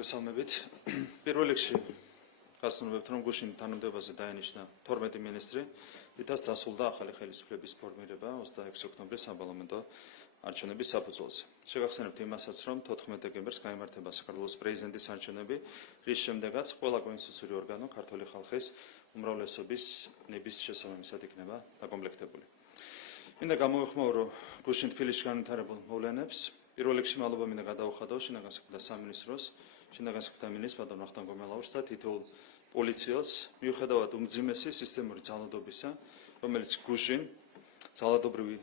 მოგესალმებით. პირველ რიგში გასწრებთ, რომ გუშინ თანამდებობაზე დაინიშნა 12 მინისტრი, რითაც დასრულდა ახალი ხელისუფლების ფორმირება 26 ოქტომბრის საპარლამენტო არჩევნების საფუძველზე. შეგახსენებთ იმასაც, რომ 14 დეკემბერს გაიმართება საქართველოს პრეზიდენტის არჩევნები, რის შემდეგაც ყველა კონსტიტუციური ორგანო ქართული ხალხის უმრავლესობის ნების შესაბამისად იქნება დაკომპლექტებული. მინდა გამოვიხმაურო გუშინ თბილისში განვითარებულ მოვლენებს. პირველ რიგში მადლობა მინდა გადაუხადო შინაგან საქმეთა სამინისტროს, შინაგან საქმეთა მინისტრს ბატონ ვახტანგ გომელაურს და თითოეულ პოლიციელს, მიუხედავად უმძიმესი სისტემური ძალადობისა, რომელიც გუშინ ძალადობრივი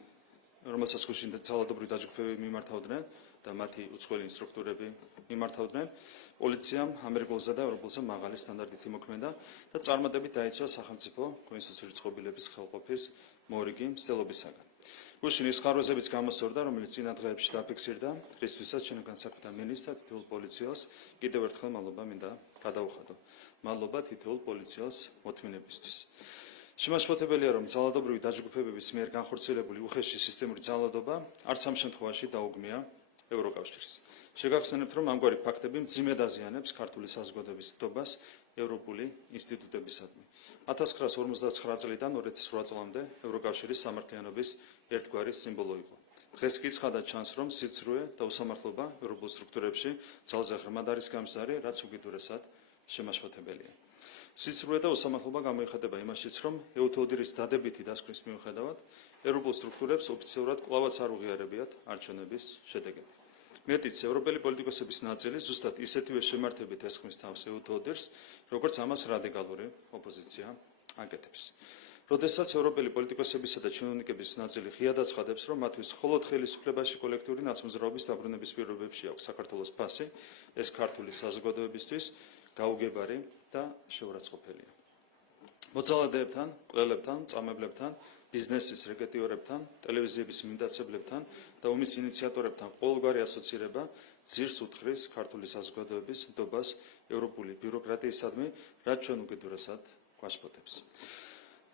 დაჯგუფებები მიმართავდნენ და მათი უცხოელი ინსტრუქტორები მიმართავდნენ, პოლიციამ ამერიკულსა და ევროპულსა მაღალი სტანდარტით იმოქმედა და წარმატებით დაიცვა სახელმწიფო კონსტიტუციური წყობილების ხელყოფის მორიგი მცდელობისაგან. გუშინ ის ხარვეზებიც გამოსწორდა, რომელიც წინა დღეებში დაფიქსირდა, რისთვისაც შინაგან საქმეთა მინისტრს და თითოეულ პოლიციელს კიდევ ერთხელ მადლობა მინდა გადაუხადო. მადლობა თითოეულ პოლიციელს მოთმინებისთვის. შემაშფოთებელია, რომ ძალადობრივი დაჯგუფებების მიერ განხორციელებული უხეში სისტემური ძალადობა არც ამ შემთხვევაში დაუგმია ევროკავშირს. შეგახსენებთ, რომ ამგვარი ფაქტები მძიმედ აზიანებს ქართული საზოგადოების დობას ევროპული ინსტიტუტებისადმი. 1959 წლიდან 2008 წლამდე ევროკავშირის სამართლიანობის ერთგვარი სიმბოლო იყო. დღეს კი ცხადად ჩანს, რომ სიცრუე და უსამართლობა ევროპულ სტრუქტურებში ძალზე ღრმად არის გამსარი, რაც უკიდურესად შემაშფოთებელია. სიცრუე და უსამართლობა გამოიხატება იმაშიც, რომ ეუთოდირის დადებითი დასკვნის მიუხედავად ევროპულ სტრუქტურებს ოფიციალურად კვლავაც არ უღიარებიათ არჩევნების შედეგები. მეტიც, ევროპელი პოლიტიკოსების ნაწილი ზუსტად ისეთივე შემართებით ესხმის თავს ეუთოდირს, როგორც ამას რადიკალური ოპოზიცია აკეთებს. როდესაც ევროპელი პოლიტიკოსებისა და ჩინოვნიკების ნაწილი ღიად აცხადებს, რომ მათთვის მხოლოდ ხელისუფლებაში კოლექტიური ნაცმოძრაობის დაბრუნების პირობებში აქვს საქართველოს ფასი, ეს ქართული საზოგადოებისთვის გაუგებარი და შეურაცხყოფელია. მოძალადეებთან, კვლელებთან, წამებლებთან, ბიზნესის რეკეტიორებთან, ტელევიზიების მიმტაცებლებთან და ომის ინიციატორებთან ყოველგვარი ასოცირება ძირს უთხრის ქართული საზოგადოების ნდობას ევროპული ბიუროკრატიისადმი, რაც ჩვენ უკიდურესად გვაშფოთებს.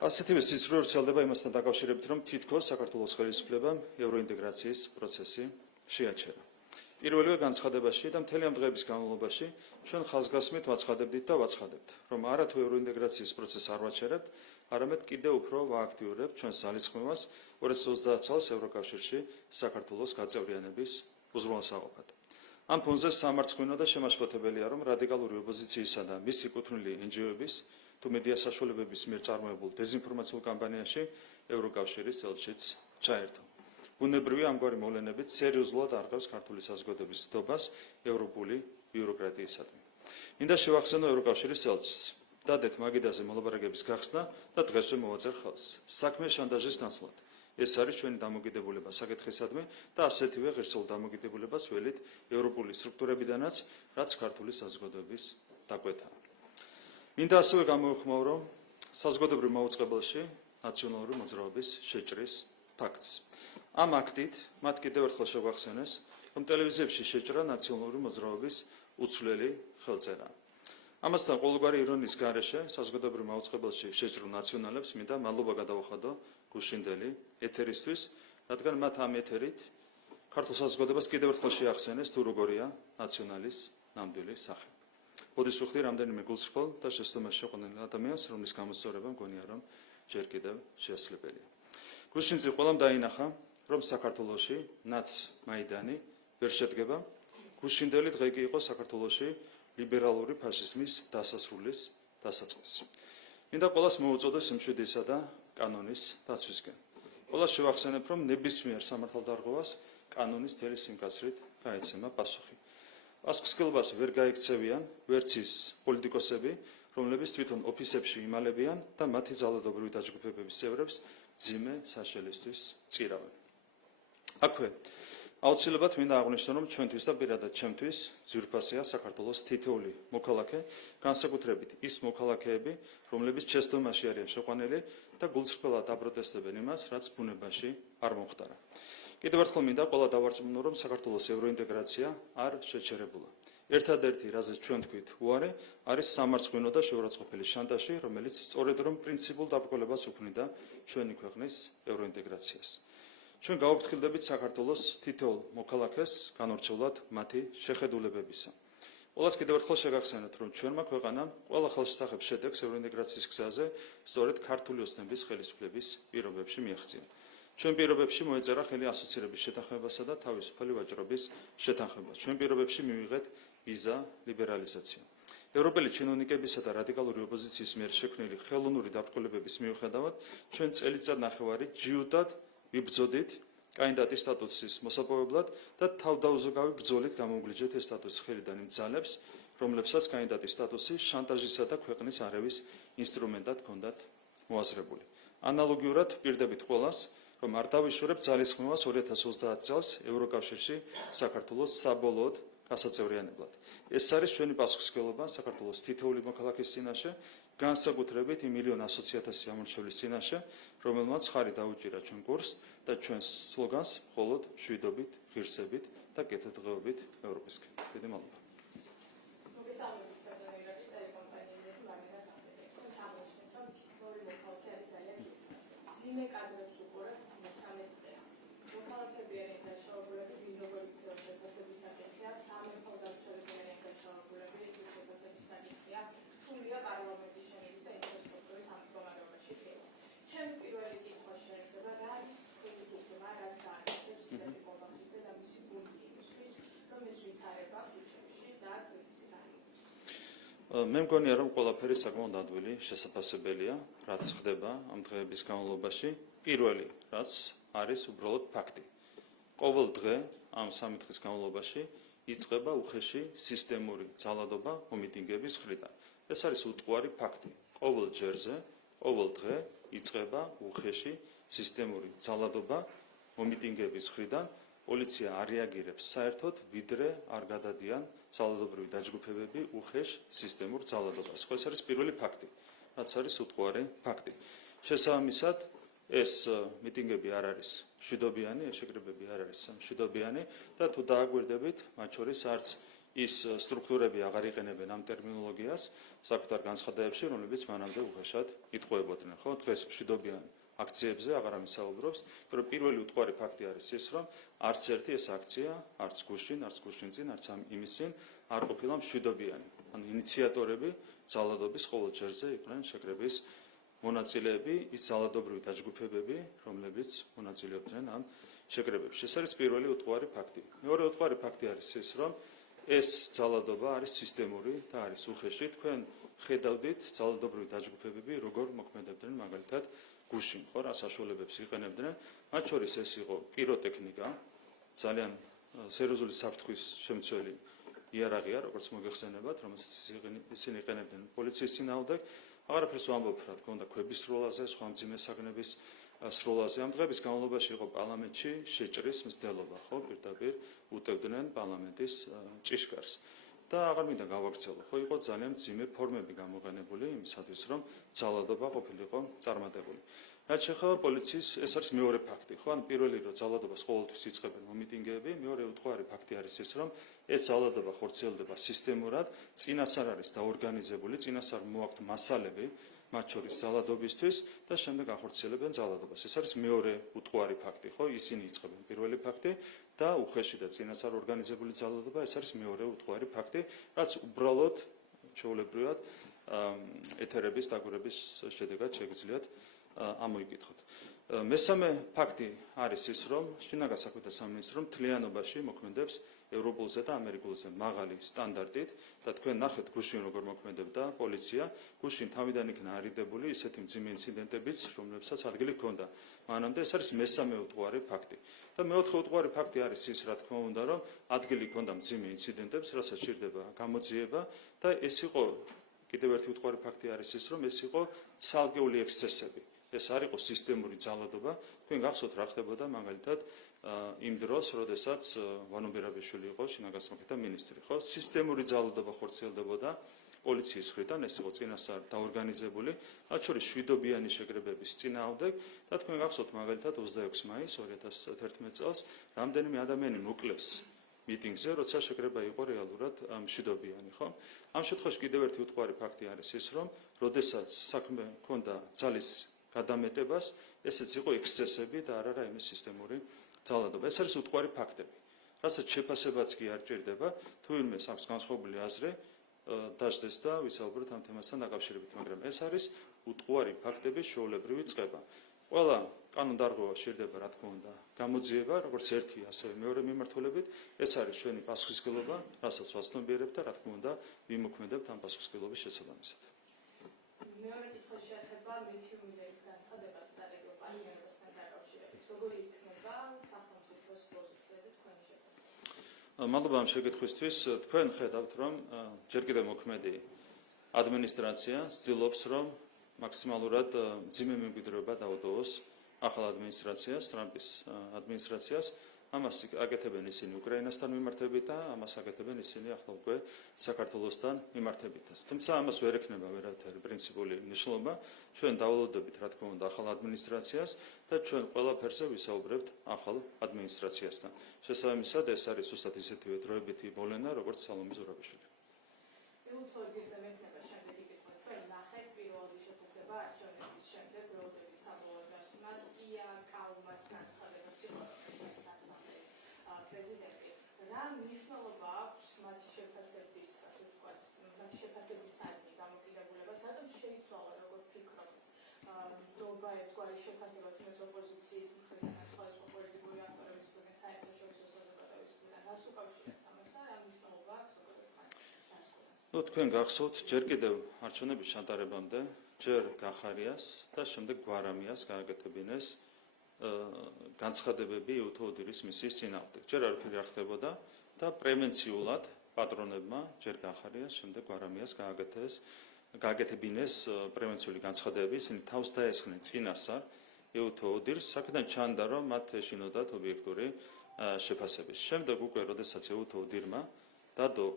ასეთივე სიცრუე ვრცელდება იმასთან დაკავშირებით, რომ თითქოს საქართველოს ხელისუფლებამ ევროინტეგრაციის პროცესი შეაჩერა. პირველივე განცხადებაში და მთელი ამ დღეების განმავლობაში ჩვენ ხაზგასმით ვაცხადებდით და ვაცხადებთ, რომ არა თუ ევროინტეგრაციის პროცესს არ ვაჩერებთ, არამედ კიდევ უფრო ვააქტიურებთ ჩვენს ძალისხმევას 2030 წელს ევროკავშირში საქართველოს გაწევრიანების უზრუნველსაყოფად. ამ ფონზე სამარცხვინო და შემაშფოთებელია, რომ რადიკალური ოპოზიციისა და მისი კუთვნილი NGO-ების თუ მედია საშუალებების მიერ წარმოებულ დეზინფორმაციულ კამპანიაში ევროკავშირის ელჩიც ჩაერთო. ბუნებრივია ამგვარი მოვლენებით სერიოზულად არყევს ქართული საზოგადოების ნდობას ევროპული ბიუროკრატიისადმი. მინდა შევახსენო ევროკავშირის ელჩს. დადეთ მაგიდაზე მოლაპარაკების გახსნა და დღესვე მოვაწერ ხელს. საქმე შანტაჟის ნაცვლად. ეს არის ჩვენი დამოკიდებულება საკითხისადმი და ასეთივე ღირსეულ დამოკიდებულებას ველით ევროპული სტრუქტურებიდანაც, რაც ქართული საზოგადოების დაკვეთაა. მინდა ასევე გამოვიხმაურო საზოგადოებრივ მაუწყებელში ნაციონალური მოძრაობის შეჭრის ფაქტს. ამ აქტით მათ კიდევ ერთხელ შეგვახსენეს, რომ ტელევიზიებში შეჭრა ნაციონალური მოძრაობის უცვლელი ხელწერაა. ამასთან ყოველგვარი ირონიის გარეშე საზოგადოებრივ მაუწყებელში შეჭრილ ნაციონალებს მინდა მადლობა გადაუხადო გუშინდელი ეთერისთვის, რადგან მათ ამ ეთერით ქართულ საზოგადოებას კიდევ ერთხელ შეახსენეს თუ როგორია ნაციონალის ნამდვილი სახე. ბოდის ვხვდი რამდენიმე გულსხმელ და შეცდომაში შეყვანილ ადამიანს, რომლის გამოსწორება მგონია, რომ ჯერ კიდევ შეასრულებელია. გუშინზე ყველამ დაინახა, რომ საქართველოში ნაცმაიდანი ვერ შედგება. გუშინდელი დღე კი იყო საქართველოში ლიბერალური ფაშიზმის დასასრულის დასაწყისი. მინდა ყველას მოუწოდო სიმშვიდისა და კანონის დაცვისკენ. ყველას შევახსენებ, რომ ნებისმიერ სამართალდარღვევას კანონის მთელი სიმკაცრით გაეცემა პასუხი. პასუხისმგებლობას ვერ გაექცევიან ვერც ის პოლიტიკოსები, რომლებიც თვითონ ოფისებში იმალებიან და მათი ძალადობრივი დაჯგუფებების წევრებს მძიმე საშელისთვის წირავენ. აქვე აუცილებლად მინდა აღვნიშნო, რომ ჩვენთვის და პირადად ჩემთვის ძვირფასია საქართველოს თითოეული მოქალაქე, განსაკუთრებით ის მოქალაქეები, რომლებიც ჩესდომაში არიან შეყვანილი და გულწრფელად აპროტესტებენ იმას, რაც ბუნებაში არ მომხდარა. კიდევ ერთხელ მინდა ყველა დავარწმუნო, რომ საქართველოს ევროინტეგრაცია არ შეჩერებულა. ერთადერთი, რაზეც ჩვენ თქვით უარე, არის სამარცხვინო და შეურაცხყოფელი შანტაჟი, რომელიც სწორედ რომ პრინციპულ დაბრკოლებას უქმნიდა ჩვენი ქვეყნის ევროინტეგრაციას. ჩვენ გავაფრთხილდებით საქართველოს თითოეულ მოქალაქეს განორჩეულად მათი შეხედულებებისა. ყველას კიდევ ერთხელ შეგახსენოთ, რომ ჩვენმა ქვეყანამ ყველა ხელშესახებ შედეგს ევროინტეგრაციის გზაზე სწორედ ქართული ოცნების ხელისუფლების პირობებში მიაღწია. ჩვენ პირობებში მოეწერა ხელი ასოცირების შეთანხმებასა და თავისუფალი ვაჭრობის შეთანხმებას. ჩვენ პირობებში მივიღეთ ვიზა ლიბერალიზაცია. ევროპელი ჩინოვნიკებისა და რადიკალური ოპოზიციის მიერ შექმნილი ხელოვნური დაბრკოლებების მიუხედავად, ჩვენ წელიწად ნახევარი ჯიუტად ვიბრძოდით კანდიდატის სტატუსის მოსაპოვებლად და თავდაუზოგავი ბრძოლით გამოვგლიჯეთ ეს სტატუსი ხელიდან იმ ძალებს, რომლებსაც კანდიდატის სტატუსი შანტაჟისა და ქვეყნის არევის ინსტრუმენტად ჰქონდათ მოაზრებული. ანალოგიურად პირდებით ყველას, რომ არ დავიშურებთ ძალისხმევას 2030 წელს ევროკავშირში საქართველოს საბოლოოდ გასაწევრიანებლად. ეს არის ჩვენი პასუხისმგებლობა საქართველოს თითოეული მოქალაქის წინაშე, განსაკუთრებით იმ მილიონ 100,000 ამორჩევლის წინაშე, რომელმაც ხარი დაუჭირა ჩვენ კურსს და ჩვენს სლოგანს მხოლოდ მშვიდობით, ღირსებით და კეთილდღეობით ევროპისკენ. დიდი მადლობა. მე მგონია, რომ ყველაფერი საკმაოდ ადვილი შესაძლებელია, რაც ხდება ამ დღეების განმავლობაში. პირველი, რაც არის უბრალოდ ფაქტი. ყოველ დღე ამ 3 დღის განმავლობაში იწყება უხეში სისტემური ძალადობა მომიტინგების მხრიდან. ეს არის უტყუარი ფაქტი. ყოველ ჯერზე, ყოველ დღე იწყება უხეში სისტემური ძალადობა მომიტინგების მხრიდან. პოლიცია არ რეაგირებს საერთოდ, ვიდრე არ გადადიან ძალადობრივი დაჯგუფებები უხეშ სისტემურ ძალადობას. ეს არის პირველი ფაქტი, რაც არის უტყუარი ფაქტი. შესაბამისად, ეს მიტინგები არ არის მშვიდობიანი, ეს შეკრებები არ არის მშვიდობიანი და თუ დააგვირდებით, მათ შორის არც ის სტრუქტურები აღარ იყენებენ ამ ტერმინოლოგიას საკუთარ განცხადებებში, რომლებიც მანამდე უხეშად იტყუებოდნენ. ხო, დღეს მშვიდობიანი აქციებზე აღარ ამისაუბრობს, მაგრამ პირველი უტყუარი ფაქტი არის ის, რომ არც ერთი ეს აქცია, არც გუშინ, არც იმის წინ არ ყოფილა მშვიდობიანი. ანუ ინიციატორები ძალადობის ყოველ ჯერზე იყვნენ შეკრების მონაწილეები, ის ძალადობრივი დაჯგუფებები, რომლებიც მონაწილეობდნენ ამ შეკრებებში. ეს არის პირველი უტყუარი ფაქტი. მეორე უტყუარი ფაქტი არის ის, რომ ეს ძალადობა არის სისტემური და არის უხეში. თქვენ ხედავდით ძალადობრივი დაჯგუფებები როგორ მოქმედებდნენ მაგალითად გუშინ, ხო, რა საშუალებებს იყენებდნენ. მათ შორის ეს იყო პიროტექნიკა, ძალიან სერიოზული საფრთხის შემცველი იარაღია, როგორც მოგეხსენებათ, რომელსაც ისინი იყენებდნენ პოლიციის წინააღმდეგ. აღარაფერს ვამბობ, რა თქმა უნდა, ქვების სროლაზე, სხვა მძიმე საგნების სროლაზე. ამ დღების განმავლობაში იყო პარლამენტში შეჭრის მცდელობა, ხო, პირდაპირ უტევდნენ პარლამენტის ჭიშკარს. და აღარ მინდა გავაგრძელო, ხო, იყო ძალიან მძიმე ფორმები გამოყენებული იმისათვის, რომ ძალადობა ყოფილიყო წარმატებული. რაც შეეხება პოლიციის, ეს არის მეორე ფაქტი, ხო, ან პირველი რომ ძალადობას ყოველთვის იწყებენ მომიტინგეები, მეორე უთხოვარი ფაქტი არის ის, რომ ეს ძალადობა ხორციელდება სისტემურად, წინასწარ არის დაორგანიზებული, წინასწარ მოაქვთ მასალები, მათ შორის ძალადობისთვის და შემდეგ ახორციელებენ ძალადობას. ეს არის მეორე უთხოვარი ფაქტი, ხო, ისინი იწყებენ პირველი ფაქტი და უხეში და წინასწარ ორგანიზებული ძალადობა, ეს არის მეორე უთხოვარი ფაქტი, რაც უბრალოდ ჩვეულებრივად ეთერების დაგვირების შედეგად შეგიძლიათ ამოიკითხოთ. მესამე ფაქტი არის ის, რომ შინაგან საქმეთა სამინისტრო მთლიანობაში მოქმედებს ევროპულზე და ამერიკულზე მაღალი სტანდარტით და თქვენ ნახეთ გუშინ როგორ მოქმედებდა პოლიცია, გუშინ თავიდან იქნა არიდებული ისეთი მძიმე ინციდენტებიც, რომლებსაც ადგილი ჰქონდა. მანამდე ეს არის მესამე უთხოვარი ფაქტი. და მეოთხე უთხოვარი ფაქტი არის ის, რა თქმა უნდა, რომ ადგილი ჰქონდა მძიმე ინციდენტებს, რასაც სჭირდება გამოძიება და ეს იყო კიდევ ერთი უთხოვარი ფაქტი არის ის, რომ ეს იყო ცალკეული ექსცესები. ეს არ იყო სისტემური ძალადობა. თქვენ გახსოვთ რა ხდებოდა მაგალითად იმ დროს, როდესაც ვანო ბერაბიშვილი იყო შინაგან საქმეთა მინისტრი, ხო? სისტემური ძალადობა ხორციელდებოდა პოლიციის მხრიდან, ეს იყო წინასწარ დაორგანიზებული, მათ შორის შვიდობიანი შეკრებების წინააღმდეგ და თქვენ გახსოვთ მაგალითად 26 მაისს 2011 წელს რამდენიმე ადამიანი მოკლეს მიტინგზე, როცა შეკრება იყო რეალურად მშვიდობიანი, ხო? ამ შემთხვევაში კიდევ ერთი უთხოვარი ფაქტი არის ის, რომ როდესაც საქმე ჰქონდა ძალის გადამეტებას, ესეც იყო ექსცესები და არ არა იმის სისტემური ძალადობა. ეს არის უთხოვარი ფაქტები. რასაც შეფასებაც კი არ ჭირდება, თუ ვინმეს აქვს განსხვავებული აზრი, დაждდეს და ვისაუბროთ ამ თემასთან დაკავშირებით, მაგრამ ეს არის უტყუარი ფაქტების ჩვეულებრივი წყება. ყველა კანონდარღვევა სჭირდება, რა თქმა უნდა, გამოძიება, როგორც ერთი, ასევე მეორე მიმართულებით, ეს არის ჩვენი პასუხისმგებლობა, რასაც ვაცნობიერებთ და რა თქმა უნდა, ვიმოქმედებთ ამ პასუხისმგებლობის შესაბამისად. მეორე კითხვის შეეხება მეთიუ მილერის განცხადებას სტრატეგიულ პარტნიორობასთან დაკავშირებით. როგორი იქნება სახელმწიფოს პოზიცია და თქვენი შეფასება? მადლობა ამ შეკითხვისთვის. თქვენ ხედავთ, რომ ჯერ კიდევ მოქმედი ადმინისტრაცია ცდილობს, რომ მაქსიმალურად მძიმე მემკვიდრეობა დაუდოვოს ახალ ადმინისტრაციას, ტრამპის ადმინისტრაციას. ამას აკეთებენ ისინი უკრაინასთან მიმართებით და ამას აკეთებენ ისინი ახლა უკვე საქართველოსთან მიმართებითაც. თუმცა ამას ვერ ექნება ვერავითარი პრინციპული მნიშვნელობა. ჩვენ დავალოდებით, რა თქმა უნდა, ახალ ადმინისტრაციას და ჩვენ ყველაფერზე ვისაუბრებთ ახალ ადმინისტრაციასთან. შესაბამისად, ეს არის უბრალოდ ისეთივე დროებითი მოვლენა, როგორც სალომე ზურაბიშვილი. რა მნიშვნელობა აქვს მათი შეფასების, ასე ვთქვათ, მათი შეფასებისადმი დამოკიდებულება, სადაც შეიცვალა, როგორ ფიქრობთ, ნდობა ერთგვარი შეფასება თუნდაც ოპოზიციის მხრიდან, სხვადასხვა პოლიტიკური აქტორების მხრიდან, საერთაშორისო საზოგადოების მხრიდან, რას უკავშირებთ ამას და რა მნიშვნელობა აქვს, როგორ ვთქვათ, დასკვნას? თქვენ გახსოვთ, ჯერ კიდევ არჩევნების ჩატარებამდე, ჯერ გახარიას და შემდეგ გვარამიას გააკეთებინეს განცხადებები უთოუდილის მისიის წინააღმდეგ. ჯერ არაფერი არ ხდებოდა და პრევენციულად პატრონებმა ჯერ გახარიას, შემდეგ გვარამიას გააკეთებინეს პრევენციული განცხადებები, ისინი თავს დაესხნენ წინასწარ უთოუდილს, საკიდან ჩანდა, რომ მათ ეშინოდათ ობიექტური შეფასების. შემდეგ უკვე, როდესაც უთოუდილმა დადო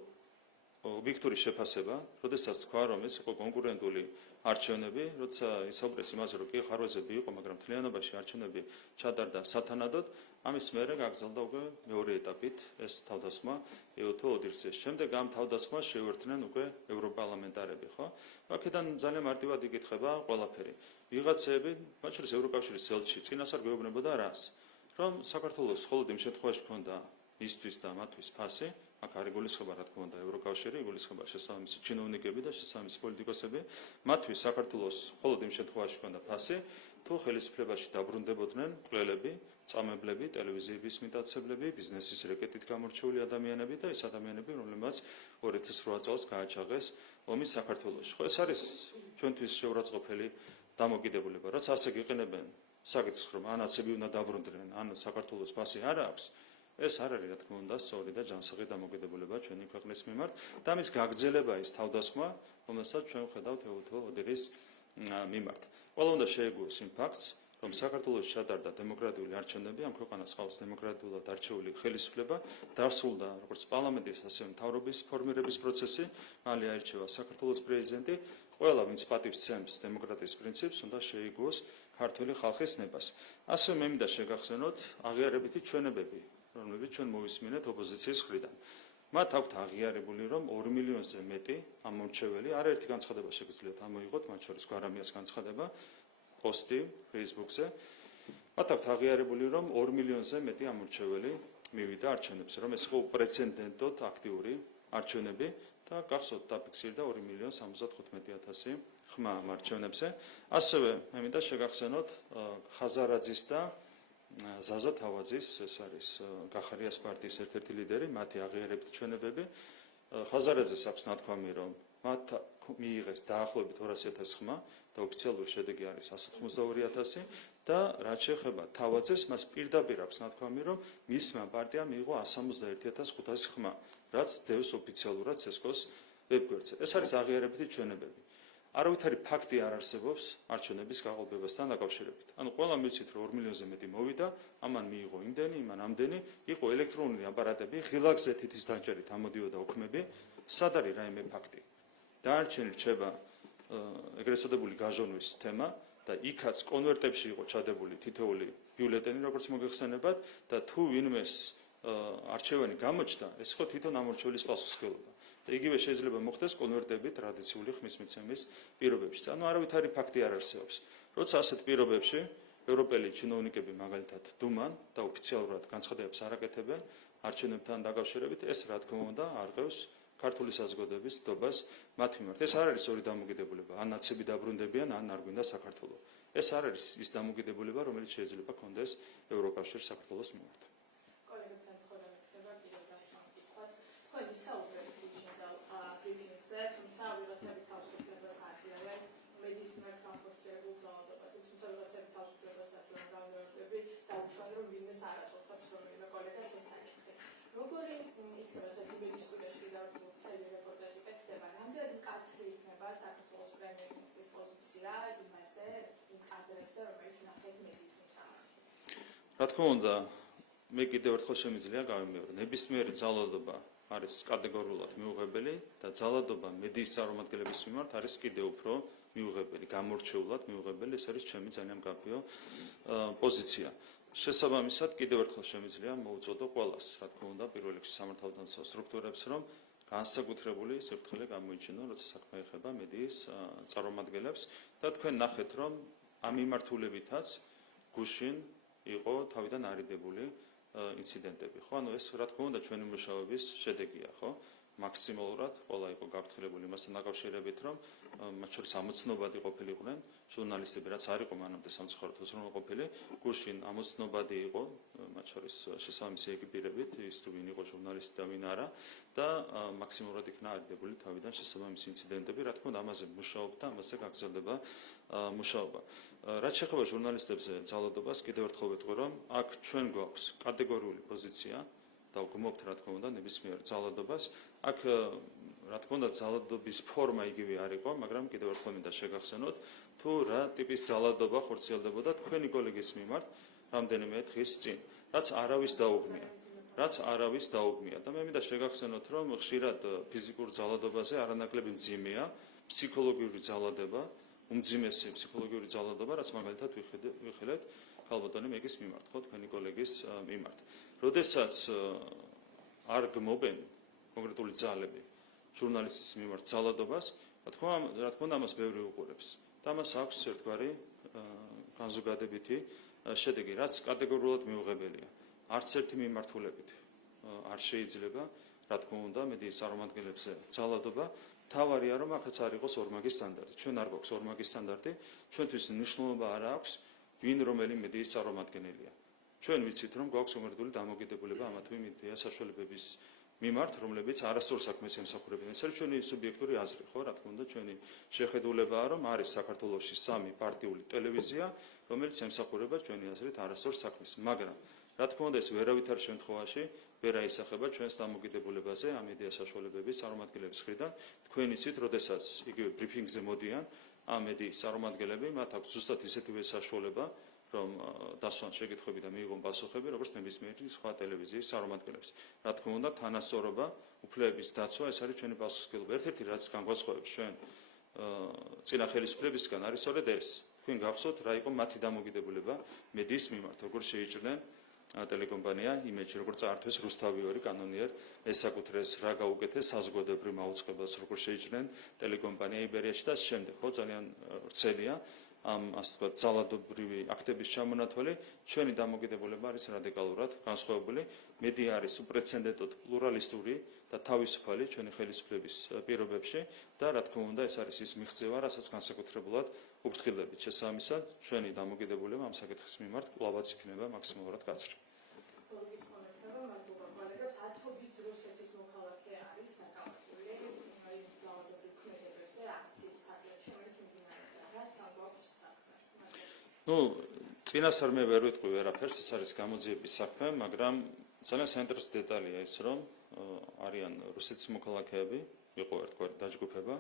ობიექტური შეფასება, როდესაც თქვა, რომ ეს იყო კონკურენტული არჩევნები, როცა ისაუბრეს იმაზე, რომ კი ხარვეზები იყო, მაგრამ მთლიანობაში არჩევნები ჩატარდა სათანადოდ, ამის მერე გაგრძელდა უკვე მეორე ეტაპით ეს თავდასხმა უთოუდილს. შემდეგ ამ თავდასხმას შეუერთდნენ უკვე ევროპარლამენტარები, ხო? აქედან ძალიან მარტივად იკითხება ყველაფერი. ვიღაცები, მათ შორის ევროკავშირის ელჩი, წინასწარ გვეუბნებოდა რას? რომ საქართველოს მხოლოდ იმ შემთხვევაში ჰქონდა მისთვის და მათთვის ფასი, აქ არ იგულისხმება, რა თქმა უნდა, ევროკავშირი, იგულისხმება შესაბამისი ჩინოვნიკები და შესაბამისი პოლიტიკოსები. მათთვის საქართველოს მხოლოდ იმ შემთხვევაში ჰქონდა ფასი, თუ ხელისუფლებაში დაბრუნდებოდნენ მკვლელები, წამებლები, ტელევიზიების მიტაცებლები, ბიზნესის რეკეტით გამორჩეული ადამიანები და ის ადამიანები, რომლებმაც 2008 წელს გააჩაღეს ომი საქართველოში. ხო, ეს არის ჩვენთვის შეურაცხყოფელი დამოკიდებულება. რაც ასე გიყენებენ საკითხს, რომ ან აცები უნდა დაბრუნდნენ, ან საქართველოს ფასი არ აქვს. ეს არ არის, რა თქმა უნდა, სწორი და ჯანსაღი დამოკიდებულება ჩვენი ქვეყნის მიმართ და მის გაგრძელება ის თავდასხმა, რომელსაც ჩვენ ვხედავთ უთოუდილის მიმართ. ყველა უნდა შეეგუოს იმ ფაქტს, რომ საქართველოში ჩატარდა დემოკრატიული არჩევნები, ამ ქვეყანას ყავს დემოკრატიულად არჩეული ხელისუფლება, დასრულდა როგორც პარლამენტის, ასევე მთავრობის ფორმირების პროცესი, მალე აირჩევა საქართველოს პრეზიდენტი. ყველა, ვინც პატივს სცემს დემოკრატიის პრინციპს, უნდა შეეგუოს ქართული ხალხის ნებას. ასევე მე მინდა შეგახსენოთ აღიარებითი ჩვენებები, რომლებიც ჩვენ მოვისმინეთ ოპოზიციის მხრიდან. მათ აქვთ აღიარებული, რომ 2 მილიონზე მეტი ამორჩეველი, არაერთი განცხადება შეგიძლიათ ამოიღოთ, მათ შორის გვარამიას განცხადება, პოსტი Facebook-ზე. მათ აქვთ აღიარებული, რომ 2 მილიონზე მეტი ამორჩეველი მივიდა არჩევნებზე, რომ ეს იყო უპრეცედენტოდ აქტიური არჩევნები და გახსოვთ დაფიქსირდა 2.75.000 ხმა ამ არჩევნებზე. ასევე მე მინდა შეგახსენოთ ხაზარაძის და ზაზა თავაძის, ეს არის გახარიას პარტიის ერთ-ერთი ლიდერი, მათი აღიარებითი ჩვენებები. ხაზარაძეს აქვს ნათქვამი, რომ მათ მიიღეს დაახლოებით 200.000 ხმა და ოფიციალური შედეგი არის 182.000 და რაც შეეხება თავაძეს, მას პირდაპირ აქვს ნათქვამი, რომ მისმა პარტიამ მიიღო 171.500 ხმა, რაც დევს ოფიციალურად CSKO-ს ვებგვერდზე. ეს არის აღიარებითი ჩვენებები. არავითარი ფაქტი არ არსებობს არჩევნების გაყალბებასთან დაკავშირებით. ანუ ყველა მივცით, რომ 2 მილიონზე მეტი მოვიდა, ამან მიიღო იმდენი, იმან ამდენი, იყო ელექტრონული აპარატები, ღილაკზე თითის დაჭერით ამოდიოდა უქმები, სად არის რაიმე ფაქტი. დაარჩენი რჩება ეგრეთ წოდებული გაჟონვის თემა და იქაც კონვერტებში იყო ჩადებული თითოეული ბიულეტენი, როგორც მოგეხსენებათ და თუ ვინმეს არჩევანი გამოჩნდა, ეს იყო თვითონ ამორჩეულის პასუხისმგებლობა. და იგივე შეიძლება მოხდეს კონვერტები ტრადიციული ხმის მიცემის პირობებში. ანუ არავითარი ფაქტი არ არსებობს. როცა ასეთ პირობებში ევროპელი ჩინოვნიკები მაგალითად დუმან და ოფიციალურად განცხადებებს არ აკეთებენ არჩევნებთან დაკავშირებით, ეს რა თქმა უნდა არყევს ქართული საზოგადოების დობას მათ მიმართ. ეს არ არის ორი დამოკიდებულება, ან ნაციები დაბრუნდებიან, ან არ გვინდა საქართველო. ეს არ არის ის დამოკიდებულება, რომელიც შეიძლება კონდეს ევროკავშირს საქართველოს მიმართ. კოლეგებთან თხოვნა მეკითხება კიდევ დავსვამ კითხვას. თქვენ ვისაუბრეთ გუშინდელ ბრიფინგზე, თუმცა ვიღაცები თავისუფლებას აძლევენ მედიის მიმართ განხორციელებულ ძალადობაზე, თუმცა ვიღაცები თავისუფლებას აძლევენ გამგებლები დაუშვან, რომ ვინმეს არ აწუხებს რომელიმე კოლეგას ეს საკითხი. როგორი იქნება ეს იმედის სტუდიაში დავწერილი რეპორტაჟი კეთდება, რამდენად მკაცრი იქნება საქართველოს პრემიერ-მინისტრის პოზიცია იმაზე, იმ კადრებზე, რომელიც ნახეთ მედიის მისამართი. რა თქმა უნდა, მე კიდევ ერთხელ შემიძლია გავიმეორო, ნებისმიერი ძალადობა არის კატეგორიულად მიუღებელი და ძალადობა მედიის წარმომადგენლების მიმართ არის კიდევ უფრო მიუღებელი, გამორჩეულად მიუღებელი, ეს არის ჩემი ძალიან მკაფიო პოზიცია. შესაბამისად, კიდევ ერთხელ შემიძლია მოუწოდო ყველას, რა თქმა უნდა, პირველ რიგში სამართალდამცავ სტრუქტურებს, რომ განსაკუთრებული სიფრთხილე გამოიჩინონ, როცა საქმე ეხება მედიის წარმომადგენლებს და თქვენ ნახეთ, რომ ამ მიმართულებითაც გუშინ იყო თავიდან არიდებული ინციდენტები, ხო? ანუ ეს რა თქმა უნდა ჩვენი მუშაობის შედეგია, ხო? მაქსიმალურად ყველა იყო გაფრთხილებული იმასთან დაკავშირებით, რომ მათ შორის ამოცნობადი ყოფილიყვნენ ჟურნალისტები, რაც არ იყო მანამდე სამწუხაროდ უზრუნველყოფილი, გუშინ ამოცნობადი იყო მათ შორის შესაბამისი ეკიპირებით, ის თუ ვინ იყო ჟურნალისტი და ვინ არა და მაქსიმალურად იქნა არიდებული თავიდან შესაბამისი ინციდენტები, რა თქმა უნდა ამაზე მუშაობთ და ამაზე გაგრძელდება მუშაობა. რაც შეეხება ჟურნალისტებზე ძალადობას, კიდევ ერთხელ ვიტყვი, რომ აქ ჩვენ გვაქვს კატეგორიული პოზიცია და ვგმობთ რა თქმა უნდა ნებისმიერ ძალადობას. აქ რა თქმა უნდა ძალადობის ფორმა იგივე არ იყო, მაგრამ კიდევ ერთხელ მინდა შეგახსენოთ, თუ რა ტიპის ძალადობა ხორციელდებოდა თქვენი კოლეგის მიმართ რამდენიმე დღის წინ, რაც არავის დაუგმია. და მე მინდა შეგახსენოთ, რომ ხშირად ფიზიკურ ძალადობაზე არანაკლები მძიმეა ფსიქოლოგიური ძალადება, უმძიმესი ფსიქოლოგიური ძალადობა, რაც მაგალითად ვიხილეთ ქალბატონი მეგის მიმართ, ხო, თქვენი კოლეგის მიმართ. როდესაც არ გმობენ კონკრეტული ძალები ჟურნალისტის მიმართ ძალადობას, რა თქმა უნდა ამას ბევრი უყურებს და ამას აქვს ერთგვარი განზოგადებითი შედეგი, რაც კატეგორიულად მიუღებელია. არც ერთი მიმართულებით არ შეიძლება, რა თქმა უნდა, მედიის წარმომადგენლებზე ძალადობა. თავარია, რომ აქაც არ იყოს ორმაგი სტანდარტი. ჩვენ არ გვაქვს ორმაგი სტანდარტი, ჩვენთვის მნიშვნელობა არ აქვს, ვინ რომელი მედიის წარმომადგენელია. ჩვენ ვიცით, რომ გვაქვს კონკრეტული დამოკიდებულება ამა თუ იმ მედია საშუალებების მიმართ, რომლებიც არასწორ საქმეს ემსახურებიან. ეს არის ჩვენი სუბიექტური აზრი, ხო, რა თქმა უნდა, ჩვენი შეხედულებაა, რომ არის საქართველოში 3 პარტიული ტელევიზია, რომელიც ემსახურება ჩვენი აზრით არასწორ საქმეს. მაგრამ, რა თქმა უნდა, ეს ვერავითარ შემთხვევაში ვერ აისახება ჩვენს დამოკიდებულებაზე ამ მედია საშუალებების წარმომადგენლების მხრიდან. თქვენ იცით, როდესაც იგივე ბრიფინგზე მოდიან ამ მედიის წარმომადგენლები, მათ აქვს ზუსტად ისეთივე საშუალება, რომ დასვან შეკითხვები და მიიღონ პასუხები, როგორც ნებისმიერი სხვა ტელევიზიის წარმომადგენლებს. რა თქმა უნდა, თანასწორობა, უფლებების დაცვა, ეს არის ჩვენი პასუხისმგებლობა. ერთ-ერთი რაც განგვაცხადებს ჩვენ წინა ხელისუფლებისგან არის სწორედ ეს. თქვენ გახსოვთ, რა იყო მათი დამოკიდებულება მედიის მიმართ, როგორ შეიჭრნენ ტელეკომპანია იმეჯი, როგორც წაართვეს რუსთავი 2 კანონიერ, ესაკუთრეს რა გაუკეთეს საზოგადოებრივ მაუწყებლობას, როგორ შეიჭრნენ ტელეკომპანია იბერიაში და შემდეგ, ხო, ძალიან ვრცელია ამ ასე ვთქვათ ძალადობრივი აქტების ჩამონათვალი. ჩვენი დამოკიდებულება არის რადიკალურად განსხვავებული. მედია არის უპრეცედენტოდ პლურალისტური და თავისუფალი ჩვენი ხელისუფლების პირობებში და რა თქმა უნდა ეს არის ის მიღწევა, რასაც განსაკუთრებულად უფრთხილებით. შესაბამისად, ჩვენი დამოკიდებულება ამ საკითხის მიმართ კვლავაც იქნება მაქსიმალურად გაცრი. წინასწარ მე ვერ ვიტყვი ვერაფერს, ეს არის გამოძიების საქმე, მაგრამ ძალიან საინტერესო დეტალია ის, რომ არიან რუსეთის მოქალაქეები, იყო ერთგვარი დაჯგუფება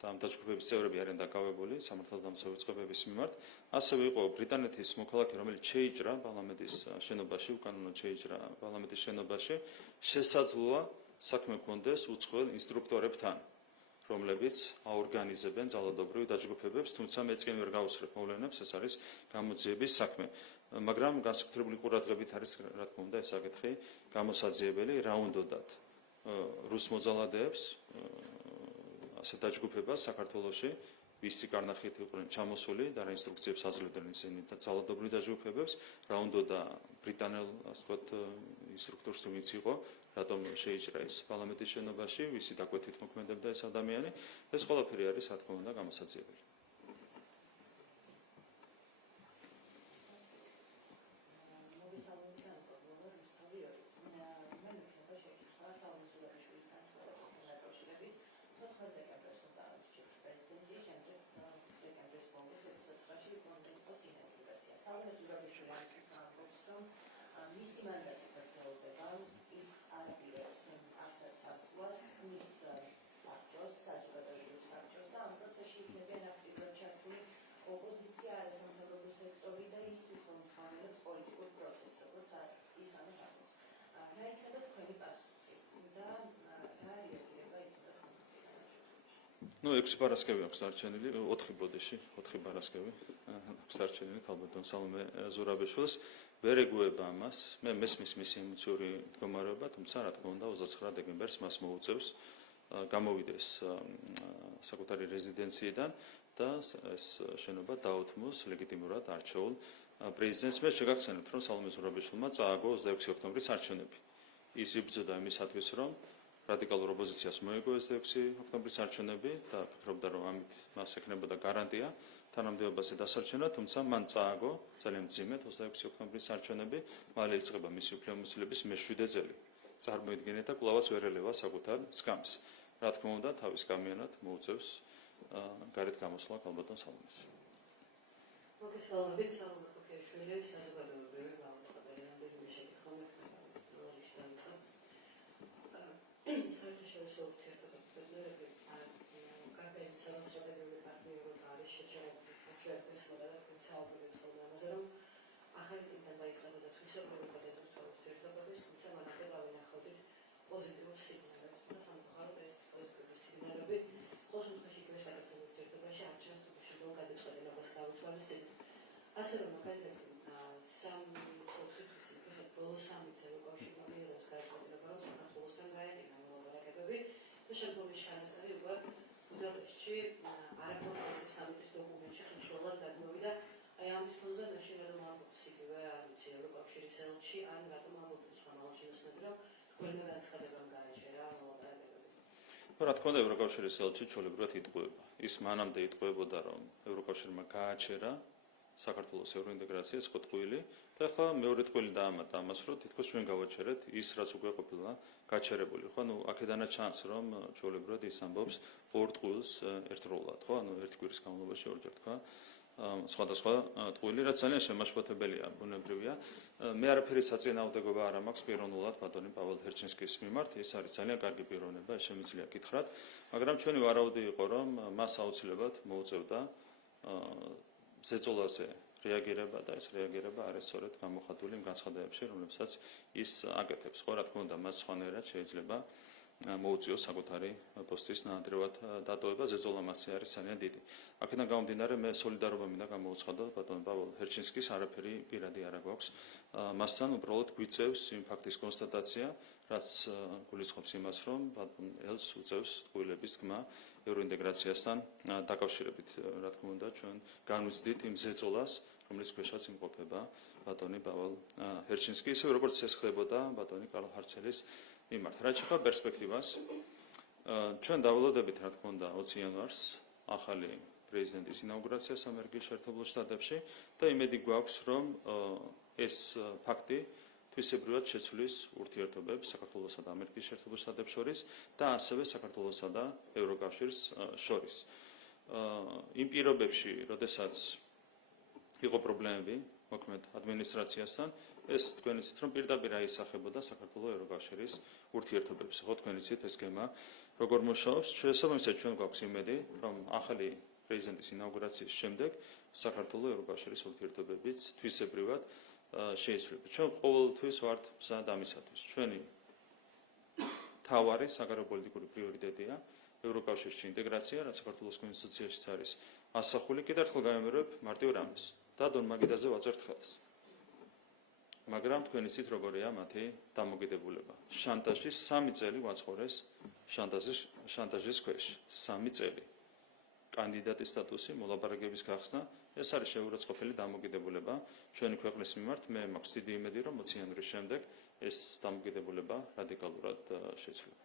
და ამ დაჯგუფების წევრები არიან დაკავებული სამართალდამცავ უწყებების მიმართ. ასევე იყო ბრიტანეთის მოქალაქე, რომელიც შეიჭრა პარლამენტის შენობაში, უკანონოდ შეიჭრა პარლამენტის შენობაში, შესაძლოა საქმე ჰქონდეს უცხოელ ინსტრუქტორებთან, რომლებიც აორგანიზებენ ძალადობრივ დაჯგუფებებს, თუმცა მეც კი ვერ გავუსწრებ მოვლენებს, ეს არის გამოძიების საქმე. მაგრამ განსაკუთრებული ყურადღებით არის, რა თქმა უნდა, ეს საკითხი გამოსაძიებელი, რა უნდათ რუს მოძალადეებს, ასე დაჯგუფებას საქართველოში ვისი კარნახით იყვნენ ჩამოსული და რა ინსტრუქციებს აძლევდნენ ისინი და ძალადობრივ დაჯგუფებებს, რა უნდოდა ბრიტანელ, ასე ვთქვათ, ინსტრუქტორს ვინც იყო, რატომ შეიჭრა ეს პარლამენტის შენობაში, ვისი დაკვეთით მოქმედებდა ეს ადამიანი, ეს ყველაფერი არის, რა თქმა უნდა, გამოსაძიებელი. Ну, 6 პარასკევი აქვს დარჩენილი, 4 ბოდიში, 4 პარასკევი აქვს დარჩენილი ქალბატონ სალომე ზურაბიშვილს. ვერ ეგუება ამას. მე მესმის მისი ემოციური მდგომარეობა, თუმცა რა თქმა უნდა 29 დეკემბერს მას მოუწევს გამოვიდეს საკუთარი რეზიდენციიდან და ეს შენობა დაუთმოს ლეგიტიმურად არჩეულ პრეზიდენტს. მე შეგახსენებთ, რომ სალომე ზურაბიშვილმა წააგო 26 ოქტომბრის არჩევნები. ის იბრძოდა იმისათვის, რომ რადიკალურ ოპოზიციას მოეგო 26 ოქტომბრის არჩევნები და ფიქრობდა, რომ ამით მას ექნებოდა გარანტია თანამდებობაზე დასარჩენა, თუმცა მან წააგო ძალიან მძიმედ 26 ოქტომბრის არჩევნები, მალე იწყება მისი უფლებამოსილების მე-7 წელი. წარმოიდგინეთ და კვლავაც ვერ ელევა საკუთარ სკამს. რა თქმა უნდა, თავის გამიანად მოუწევს გარეთ გამოსვლა ქალბატონ სალომეს. მოგესალმებით, სალომე ქოქიაშვილი, საზოგადოებრივი გამოცხადებელი რამდენიმე შეკითხვა დაიწყო. საერთაშორისო ურთიერთობები გარდა იმისა, რომ სტრატეგიული პარტნიორობა არის შეჩერების მოდელად საუბრობთ ხოლმე ამაზე, რომ ახალი წლიდან დაიწყებოდა თვისებრივი ურთიერთობების, თუმცა მანამდე დავინახავდით პოზიტიურ სიგნალებს, თუმცა სამწუხაროდ ეს პოზიტიური სიგნალები ყოველ შემთხვევაში იგივე საკითხის ურთიერთობაში არ ჩანს თუ შეიძლება გადაწყვეტილებას გავითვალისწინოთ. ასე რომ მაგალითად 3-4 თვის წინ ბოლო 3 წელი უკავშირდება მიერებს გადაწყვეტილება, რომ საქართველოსთან გაედინა მოლაპარაკებები და შემდგომი ჩანაწერი უკვე ბუდაპეშტში არაკონკრეტული სამიტის დოკუმენტში უცხოელად გადმოვიდა. აი ამის ფონზე მაშინ რატომ ამბობს იგივე არ ვიცი ევროკავშირის ელჩი, ან რატომ ამბობს სხვა მალჩინოსნები, რომ თქვენმა განცხადებამ გააჩერა მოლაპარაკებები. რა თქმა უნდა, ევროკავშირის ელჩი ჩვეულებრივად იტყვება. ის მანამდე იტყვებოდა, რომ ევროკავშირმა გააჩერა საქართველოს ევროინტეგრაცია სკოტყვილი და ახლა მეორე ტყვილი დაამატა ამას, რომ თითქოს ჩვენ გავაჩერეთ ის, რაც უკვე ყოფილა გაჩერებული. ხო, ანუ აქედანაც ჩანს, რომ ჩვეულებრივად ის ამბობს ორ ტყუილს ერთდროულად, ხო, ანუ ერთი კვირის განმავლობაში ორჯერ თქვა სხვადასხვა ტყვილი, რაც ძალიან შემაშფოთებელია, ბუნებრივია. მე არაფერი საწინააღმდეგობა არ მაქვს პიროვნულად ბატონი პაველ ჰერჩინსკის მიმართ, ეს არის ძალიან კარგი პიროვნება, შემიძლია გითხრათ, მაგრამ ჩვენი ვარაუდი იყო, რომ მას აუცილებლად მოუწევდა ზეწოლაზე რეაგირება და ეს რეაგირება არის სწორედ გამოხატული იმ განცხადებებში, რომლებსაც ის აკეთებს. ხო, რა თქმა უნდა, მას სხვანაირად შეიძლება მოუწიოს საკუთარი პოსტის ნაადრევად დატოვება, ზეწოლა მასზე არის ძალიან დიდი. აქედან გამომდინარე, მე სოლიდარობა მინდა გამოუცხადო ბატონ პაველ ჰერჩინსკის, არაფერი პირადი არ აქვს მასთან, უბრალოდ გვიწევს იმ ფაქტის კონსტატაცია, რაც გულისხმობს იმას, რომ ბატონ ელს უწევს ტყუილების თქმა ევროინტეგრაციასთან დაკავშირებით. რა თქმა უნდა, ჩვენ განვიცდით იმ ზეწოლას, რომლის ქვეშაც იმყოფება ბატონი პაველ ჰერჩინსკი, ისე როგორც ეს ხდებოდა ბატონი კარლ ჰარცელის მიმართ. რაც შეეხება პერსპექტივას, ჩვენ დავალოდებით, რა თქმა უნდა, 20 იანვარს ახალი პრეზიდენტის ინაუგურაციას ამერიკის შეერთებულ შტატებში და იმედი გვაქვს, რომ ეს ფაქტი თვისებრივად შეცვლის ურთიერთობებს საქართველოსა და ამერიკის შეერთებულ შტატებს შორის და ასევე საქართველოსა და ევროკავშირს შორის. იმ პირობებში, როდესაც იყო პრობლემები მოქმედ ადმინისტრაციასთან, ეს თქვენ იცით, რომ პირდაპირ აისახებოდა საქართველოს ევროკავშირის ურთიერთობებს. ხო, თქვენ იცით ეს სქემა როგორ მუშაობს. შესაბამისად, ჩვენ გვაქვს იმედი, რომ ახალი პრეზიდენტის ინაუგურაციის შემდეგ საქართველოს ევროკავშირის ურთიერთობებიც თვისებრივად შეიცვლება. ჩვენ ყოველთვის ვართ მზად ამისათვის. ჩვენი მთავარი საგარეო პოლიტიკური პრიორიტეტია ევროკავშირში ინტეგრაცია, რაც საქართველოს კონსტიტუციაშიც არის ასახული. კიდევ ერთხელ გავიმეორებ მარტივ რამეს. დადონ მაგიდაზე ვაწერთ ხელს. მაგრამ თქვენ იცით როგორია მათი დამოკიდებულება. შანტაჟის 3 წელი ვაცხოვრეს შანტაჟის ქვეშ. 3 წელი. კანდიდატის სტატუსი, მოლაპარაკების გახსნა, ეს არის შეურაცხყოფელი დამოკიდებულება ჩვენი ქვეყნის მიმართ. მე მაქვს დიდი იმედი, რომ მოციანურის შემდეგ ეს დამოკიდებულება რადიკალურად შეცვლება.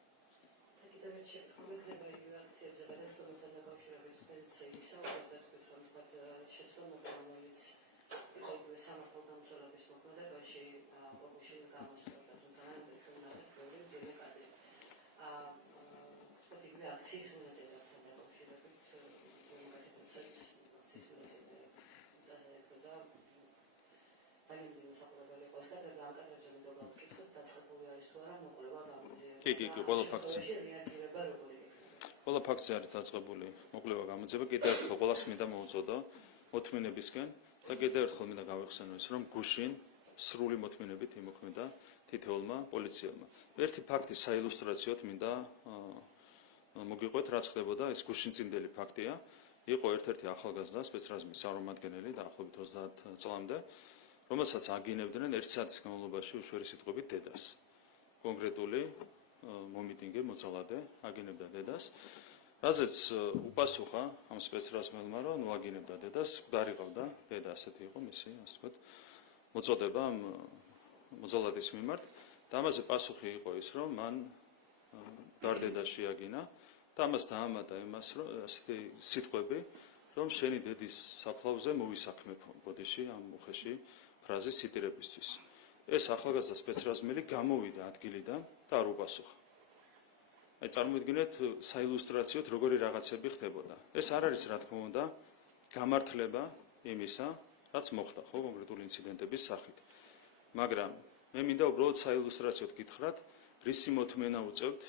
კიდევ ერთ შეკითხვა მექნება იგივე აქციებზე გადასხმებთან დაკავშირებით ისაუბრებთ, რომ თქვათ შეცდომები, რომელიც იგივე სამართალდამცველობის მოქმედებაში ყოფილში გამოსწორდა, თუმცა ნამდვილად ბევრი მძიმე კადრი. თქვათ იგივე აქციის მონაწილეებთან დაკავშირებით, რომლებიც აქციის მონაწილეები წასაერთო და ძალიან მძიმე საყურებელი იყო ეს კადრი და ამ კადრებზე მეგობრებო ვკითხოთ დაწყებული არის თუ არა მოკვლევა გამოძიება. კი, ყველა ფაქტზე. ყველა ფაქტზე არის დაწყებული მოკვლევა გამოძიება. კიდევ ერთხელ ყველას მინდა მოუწოდო მოთმინებისკენ და კიდევ ერთხელ მინდა გავეხსენო ის, რომ გუშინ სრული მოთმინებით იმოქმედა თითოეულმა პოლიციელმა. ერთი ფაქტი საილუსტრაციოდ მინდა მოგიყვეთ, რაც ხდებოდა, ეს გუშინწინდელი ფაქტია. იყო ერთ-ერთი ახალგაზრდა სპეცრაზმის წარმომადგენელი დაახლოებით 30 წლამდე, რომელსაც აგინებდნენ ერთ საათის განმავლობაში უშვერი სიტყვებით დედას. კონკრეტული მომიტინგე მოწალადე აგინებდა დედას, რაზეც უპასუხა ამ სპეცრაზმელმა, რომ ნუ აგინებდა დედას, გვდარიყავდა დედა, ასეთი იყო მისი, ასე ვთქვათ, მოწოდება მოწალადის მიმართ. და ამაზე პასუხი იყო ის, რომ მან დარდედა შეაგინა და ამას დაამატა იმას, რომ ასეთი სიტყვები, რომ შენი დედის საფლავზე მოვისაქმებო ბოდიში ამ უხეში ფრაზის ციტირებისთვის. ეს ახალგაზრდა სპეცრაზმელი გამოვიდა ადგილიდან და არ უპასუხა. აი წარმოიდგინეთ საილუსტრაციოდ როგორი რაღაცები ხდებოდა. ეს არ არის რა თქმა უნდა გამართლება იმისა, რაც მოხდა ხო კონკრეტული ინციდენტების სახით. მაგრამ მე მინდა უბრალოდ საილუსტრაციოდ გითხრათ, რისი მოთმენა უწევთ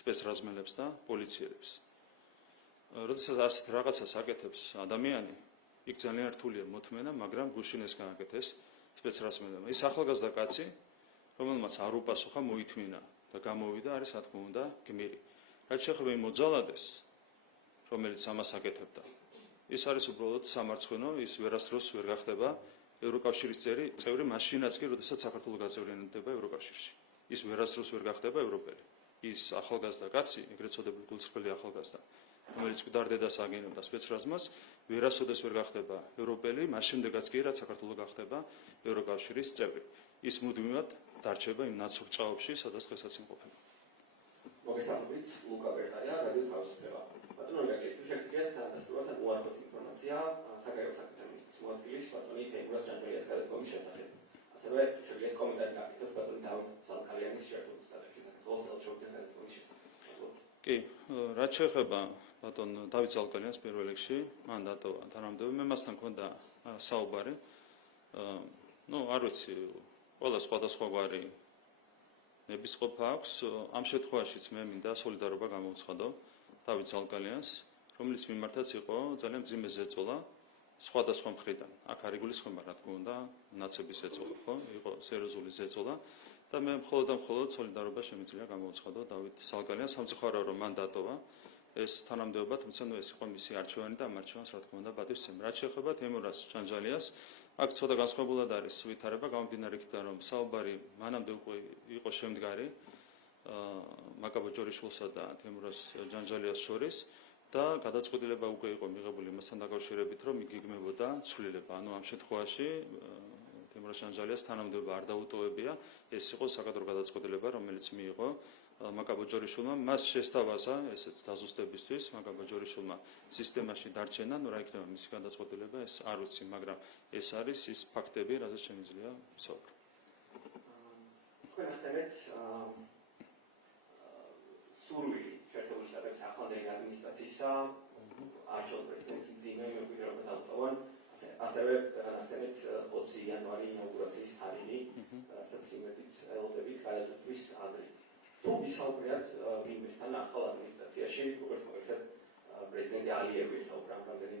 სპეცრაზმელებს და პოლიციელებს. როდესაც ასეთ რაღაცას აკეთებს ადამიანი, იქ ძალიან რთულია მოთმენა, მაგრამ გუშინ ეს გააკეთეს სპეცრაზმელებმა. ის ახალგაზრდა კაცი, რომელმაც არ უპასუხა, მოითმინა და გამოვიდა, არის რა თქმა უნდა გმირი. რაც შეეხება იმ მოძალადეს, რომელიც ამას აკეთებდა, ის არის უბრალოდ სამარცხვინო, ის ვერასდროს ვერ გახდება ევროკავშირის წევრი, მაშინაც კი, როდესაც საქართველო გაწევრიანდება ევროკავშირში. ის ვერასდროს ვერ გახდება ევროპელი. ის ახალგაზრდა კაცი, ეგრეთ წოდებული გულწრფელი ახალგაზრდა, რომელიც გვდარდედას აგინებდა სპეცრაზმას, ვერასოდეს ვერ გახდება ევროპელი, მას შემდეგაც კი რაც საქართველო გახდება ევროკავშირის წევრი. ის მუდმივად დარჩება იმ ნაცნობ ჭაობში, სადაც დღესაც იმყოფება. მოგესალმებით, ლუკა ბერტაია, რადიო თავისუფლება. ბატონო გაგიეთ, თუ შეგიძლიათ დასტურებად უარყოფით ინფორმაცია საგარეო საქმეთა მინისტრის მოადგილის ბატონი თემურაზ ჯანჯალიას გადადგომის შესახებ. ასევე შეგიძლიათ კომენტარი გაკეთოთ ბატონი დავით ზალკალიანის შეერთებული შტატებში საქართველოს ელჩობის გადადგომის შესახებ. კი, რაც შეეხება ბატონ დავით ზალკალიანს პირველ რიგში, მან დატოვა თანამდებობა, მე მასთან მქონდა საუბარი. არ ვიცი, ყველა სხვადასხვაგვარი ნებისყოფა აქვს. ამ შემთხვევაშიც მე მინდა სოლიდარობა გამოვცხადო დავით ზალკალიანს, რომელიც მიმართაც იყო ძალიან მძიმე ზეწოლა სხვადასხვა მხრიდან. აქ არ იგულისხმება რა თქმა უნდა ნაცების ზეწოლა, ხო? იყო სერიოზული ზეწოლა და მე მხოლოდ და მხოლოდ სოლიდარობა შემიძლია გამოვცხადო დავით ზალკალიანს, სამწუხაროა რომ მან დატოვა ეს თანამდებობა, თუმცა ეს იყო მისი არჩევანი და ამ არჩევანს რა თქმა უნდა პატივს სცემ. რაც შეეხება თემურაზ ჯანჯალიას, აქ ცოტა განსხვავებულად არის ვითარება, გამომდინარე იქიდან რომ საუბარი მანამდე უკვე იყო შემდგარი მაკაბო ჯორიშვილსა და თემურაზ ჯანჯალიას შორის და გადაწყვეტილება უკვე იყო მიღებული იმასთან დაკავშირებით, რომ იგი იგმებოდა ცვლილება. ანუ ამ შემთხვევაში თემურაზ ჯანჯალიას თანამდებობა არ დაუტოვებია, ეს იყო საკადრო გადაწყვეტილება, რომელიც მიიღო მაკაბო ჯორიშვილმა. მას შესთავაზა ესეც დაზუსტებისთვის, მაკაბო ჯორიშვილმა სისტემაში დარჩენა, რა იქნება მისი გადაწყვეტილება, ეს არ ვიცი, მაგრამ ეს არის ის ფაქტები, რაზეც შემიძლია ვისაუბრო. თქვენ ასეთ სურვილი შეერთებული შტატების ახლანდელი ადმინისტრაციისა არჩეულ პრეზიდენტის მძიმე მემკვიდრეობა დაუტოვონ, ასევე 20 იანვარი ინაუგურაციის თარიღი, რასაც იმედით ელოდებით გადაწყვეტვის აზრით. თუ ვისაუბრეთ ვინმესთან ახალ ადმინისტრაციაში, როგორც მოგეხსენებათ პრეზიდენტი ალიევი ესაუბრა, რამდენი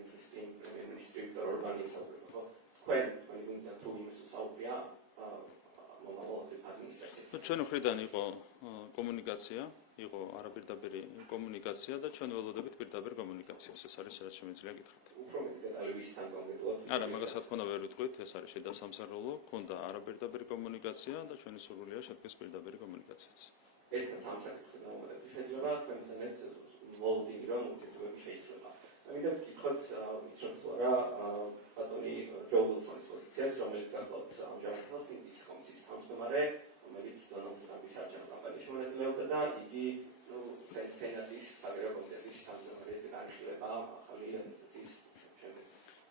პრემიერ-მინისტრი ვიქტორ ორბანი ესაუბრება, ხო? თქვენი გუნდიდან თუ ვინმეს უსაუბრია მომავალ ადმინისტრაციაზე. ჩვენი მხრიდან იყო კომუნიკაცია, იყო არაპირდაპირი კომუნიკაცია და ჩვენ ველოდებით პირდაპირ კომუნიკაციას. ეს არის რაც შემიძლია გითხრათ. უფრო მეტი დეტალი ვისთან გამოდოთ? არა, მაგას რა თქმა უნდა ვერ ვიტყვით, ეს არის შედასამსახურებო, ქონდა არაპირდაპირი კომუნიკაცია და ჩვენი სურვილია შედგეს პირდაპირი კომუნიკაციაც. ერთად სამსახურს დავუმატებთ. შეიძლება თქვენ ბრძანეთ ლოუდინგი რომ უთითოები შეიძლება. ამიტომ ვკითხოთ ვიწერთ რა ბატონი ჯო ვილსონის პოზიციას, რომელიც გახლავთ ამჟამად ჰელსინკის კომისიის თავმჯდომარე, რომელიც დონალდ ტრამპის არჩევნულ კამპანიაში მონაწილეობდა და იგი სენატის საგარეო კომიტეტის თავმჯდომარედ განიხილება ახალი ადმინისტრაციის შემდეგ.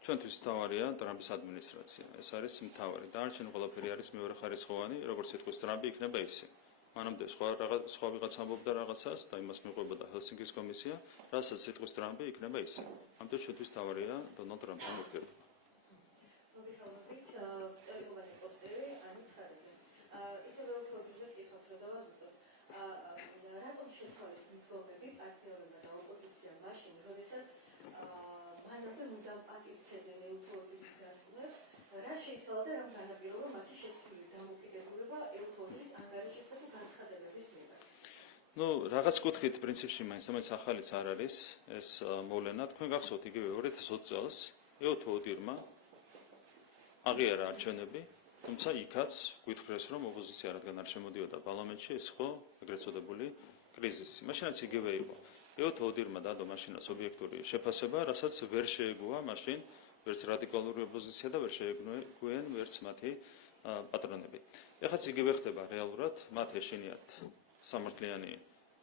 ჩვენთვის მთავარია ტრამპის ადმინისტრაცია. ეს არის მთავარი. დანარჩენი ყველაფერი არის მეორეხარისხოვანი, როგორც იტყვის ტრამპი იქნება ისე. მანამდე სხვა ვიღაც ამბობდა რაღაცას და იმას მიყვებოდა ჰელსინკის კომისია, რასაც იტყვის ტრამპი იქნება ისე. ამიტომ ჩვენთვის მთავარია დონალდ ტრამპთან ურთიერთობა. მოგესალმებით, ტელეკომპანია პოსტერი ანით ხარიძე. ისევე ოქროთზე კითხავთ რომ დავაზუსტოთ. რატომ შეცვალეს მდგომები პარტნიორებმა და ოპოზიციამ მაშინ, როდესაც მანამდე უნდა ატირცებდნენ ეუთოდის გასწრებს, რა შეიცვალა და რა განაპირობა მათი შეცვლილი დამოკიდებულება ეუთოდის ანგარიშებსა თუ განცხადებების მიმართ? Ну, რაღაც კუთხით პრინციპში მაინც ახალიც არ არის ეს მოვლენა. თქვენ გახსოვთ იგივე 2020 წელს ეუთოდირმა აღიარა არჩევნები, თუმცა იქაც გვითხრეს რომ ოპოზიცია რადგან არ შემოდიოდა პარლამენტში, ეს იყო ეგრეთ წოდებული კრიზისი. მაშინაც იგივე იყო. ეუთოდირმა დადო მაშინაც ობიექტური შეფასება, რასაც ვერ შეეგუა მაშინ ვერც რადიკალური ოპოზიცია და ვერ შეეგუენ ვერც მათი პატრონები. ეხაც იგივე ხდება რეალურად, მათ ეშინიათ სამართლიანი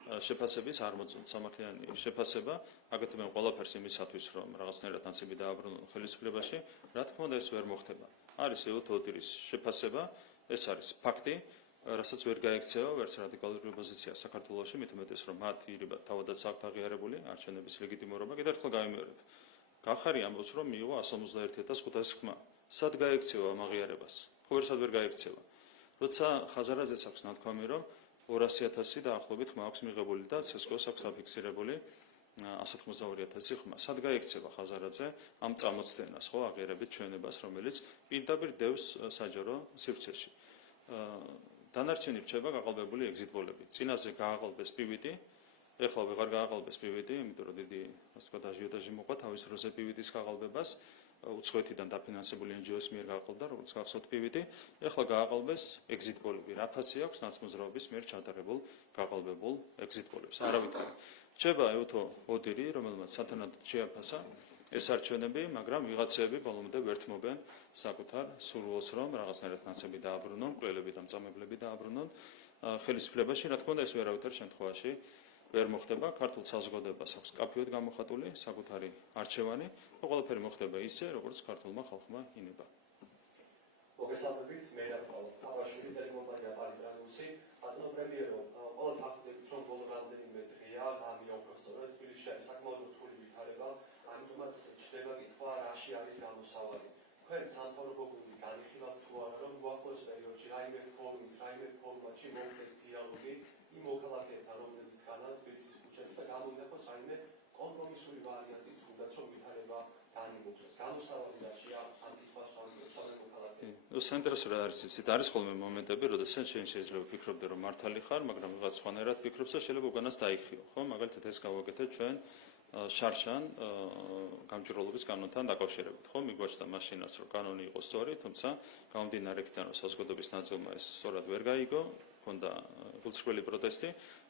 შეფასების არ მოწონთ სამართლიანი შეფასება, აკეთებენ ყველაფერს იმისათვის, რომ რაღაცნაირად ნაცები დააბრუნონ ხელისუფლებაში, რა თქმა უნდა ეს ვერ მოხდება. არის ეუთოდირის შეფასება, ეს არის ფაქტი, რასაც ვერ გაექცევა ვერც რადიკალური ოპოზიცია საქართველოში, მით უმეტეს რომ მათ ირიბად თავადაც აქვთ აღიარებული არჩევნების ლეგიტიმურობა. კიდევ ერთხელ გავიმეორებ. გახარი ამბობს რომ მიიღო 151,500 ხმა. სად გაექცევა ამ აღიარებას? ხო ვერსად ვერ გაექცევა. როცა ხაზარაძეს აქვს ნათქვამი რომ 200,000 დაახლოებით ხმა აქვს მიღებული და ცესკოს აქვს დაფიქსირებული 192,000 ხმა. სად გაექცევა ხაზარაძე ამ წამოწდენას, ხო, აღიარებით ჩვენებას, რომელიც პირდაპირ დევს საჯარო სივრცეში. დანარჩენი რჩება გაყალბებული ეგზიტ-პოლები. წინაზე გააყალბეს პივიტი, ეხლა ვეღარ გააყალბეს პივიტი, იმიტომ რომ დიდი, ასე ვთქვათ, აჟიოტაჟი მოყვა თავის დროზე პივიტის გაყალბებას, უცხოეთიდან დაფინანსებული NGO-ს მიერ გაყალბდა, როგორც გახსოვთ პივიტი, ეხლა გააყალბეს ეგზიტ-პოლები. რა ფასი აქვს ნაცმოძრაობის მიერ ჩატარებულ გაყალბებულ ეგზიტ-პოლებს? არავითარი. რჩება ეუთოდირი, რომელმაც სათანადოდ შეაფასა ეს არჩევნები, მაგრამ ვიღაცები ბოლომდე ვერთმობენ საკუთარ სურვილს, რომ რაღაცნაირად ნაცები დააბრუნონ, მკვლელები და მწამებლები დააბრუნონ ხელისუფლებაში. რა თქმა უნდა, ეს ვერავითარ შემთხვევაში ვერ მოხდება. ქართულ საზოგადოებას აქვს კაფეოდ გამოხატული საკუთარი არჩევანი და ყველაფერი მოხდება ისე, როგორც ქართულმა ხალხმა ინება. მოგესალმებით, მე და პავაშვილი ტელეკომპანია პარიტრანუსი. ბატონო პრემიერო, ყველა თანხმობით რომ ბოლო რამდენიმე დღეა ღამე ოქროსტორო თბილისში არის საკმაოდ რთული ვითარება, ამიტომაც ჩდება კითხვა რაში არის გამოსავალი. თქვენ სამთავრობო გუნდი განიხილავთ თუ არა რომ უახლოეს პერიოდში რაიმე ფორუმში მოხდეს დიალოგი იმ მოქალაქეებთან, რომლებიც დგანან თბილისის ქუჩებში და გამოინახოს რაიმე კომპრომისული ვარიანტი, თუნდაც რომ ვითარება განიმოკლეს. გამოსავალი რაშია ამ კითხვას ვამბობთ მოქალაქეებს. საინტერესო რა არის იცით, არის ხოლმე მომენტები, როდესაც შენ შეიძლება ფიქრობდე რომ მართალი ხარ, მაგრამ ვიღაც სხვანაირად ფიქრობს და შეიძლება უკანას დაიხიო, ხო? მაგალითად ეს გავაკეთეთ ჩვენ შარშან გამჭვირვალობის კანონთან დაკავშირებით, ხო? მიგვაჩნდა მაშინაც რომ კანონი იყო სწორი, თუმცა გამომდინარე იქიდან რომ საზოგადოების ნაწილმა ეს სწორად ვერ გაიგო, ჰქონდა გულწრფელი პროტესტი,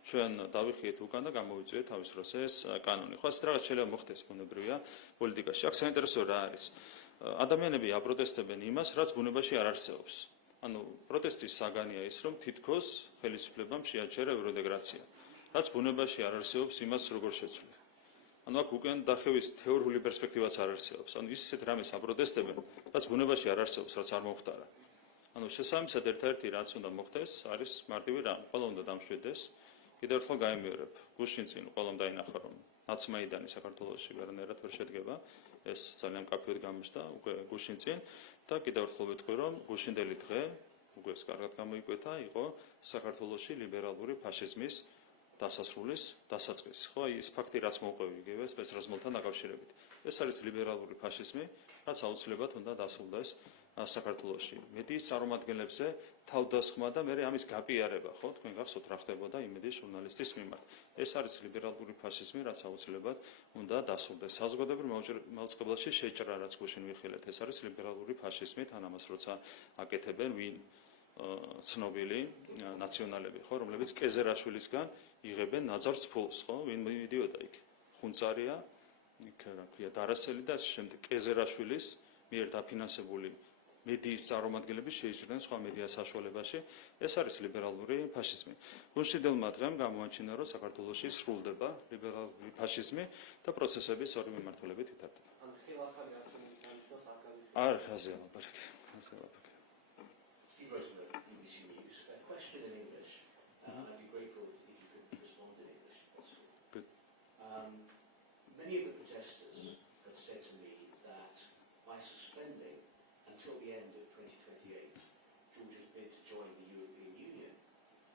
ჩვენ დავიხიეთ უკან და გამოვიწვიეთ თავის დროს ეს კანონი. ხო, ასეთ რაღაც შეიძლება მოხდეს ბუნებრივია პოლიტიკაში. აქ საინტერესო რა არის? ადამიანები აპროტესტებენ იმას, რაც ბუნებაში არ არსებობს. ანუ პროტესტის საგანია ის, რომ თითქოს ხელისუფლებამ შეაჩერა ევროინტეგრაცია. რაც ბუნებაში არ არსებობს, იმას როგორ შეცვლიათ? ანუ აქ უკან დახევის თეორიული პერსპექტივაც არ არსებობს. ანუ ისეთ რამეს აპროტესტებენ, რაც ბუნებაში არ არსებობს, რაც არ მოხდარა. ანუ შესაბამისად ერთ-ერთი რაც უნდა მოხდეს, არის მარტივი რამ. ყველა უნდა დამშვიდეს. კიდევ ერთხელ გაიმეორებ, გუშინ წინ ყველამ დაინახა, რომ ნაცმაიდანი საქართველოში ვერანაირად ვერ შედგება. ეს ძალიან კაფეოდ გამოჩნდა უკვე გუშინ წინ და კიდევ ერთხელ ვიტყვი, რომ გუშინდელი დღე, უკვე ეს კარგად გამოიკვეთა, იყო საქართველოში ლიბერალური ფაშიზმის დასასრულის დასაწყისი. ხო, აი ეს ფაქტი რაც მოვყვევი იგივე სპეცრაზმელთან დაკავშირებით. ეს არის ლიბერალური ფაშიზმი, რაც აუცილებლად უნდა დასრულდეს საქართველოში. მედიის წარმომადგენლებზე თავდასხმა და მე ამის გაპიარება, ხო, თქვენ გახსოვთ რა ხდებოდა იმედიის ჟურნალისტის მიმართ. ეს არის ლიბერალური ფაშიზმი, რაც აუცილებლად უნდა დასრულდეს. საზოგადოებრივ მაუწყებლობაში შეჭრა, რაც გუშინ ვიხილეთ, ეს არის ლიბერალური ფაშიზმი, თან ამას როცა აკეთებენ ვინ ცნობილი ნაციონალები, ხო, რომლებიც კეზერაშვილისგან იღებენ ნაძარს ფულს, ხო, ვინ მიდიოდა იქ? ხუნწარია იქ რა ქვია დარასელი და ასე შემდეგ კეზერაშვილის მიერ დაფინანსებული მედიის წარმომადგენლები შეიჭრნენ სხვა მედია საშუალებაში. ეს არის ლიბერალური ფაშიზმი. გულშემატკივრებმა დღემ გამოაჩინა, რომ საქართველოში სრულდება ლიბერალური ფაშიზმი და პროცესები სწორი მიმართულებით ვითარდება. ან ხილახანი აღნიშნავს აკადემიკ არ ასე ლაპარაკი. Steve Rosenberg, BBC News. A question in English. I'd be grateful if you could respond in English, if possible. Good. Many of the protesters have said to me that by suspending until the end of 2028 Georgia's bid to join the European Union,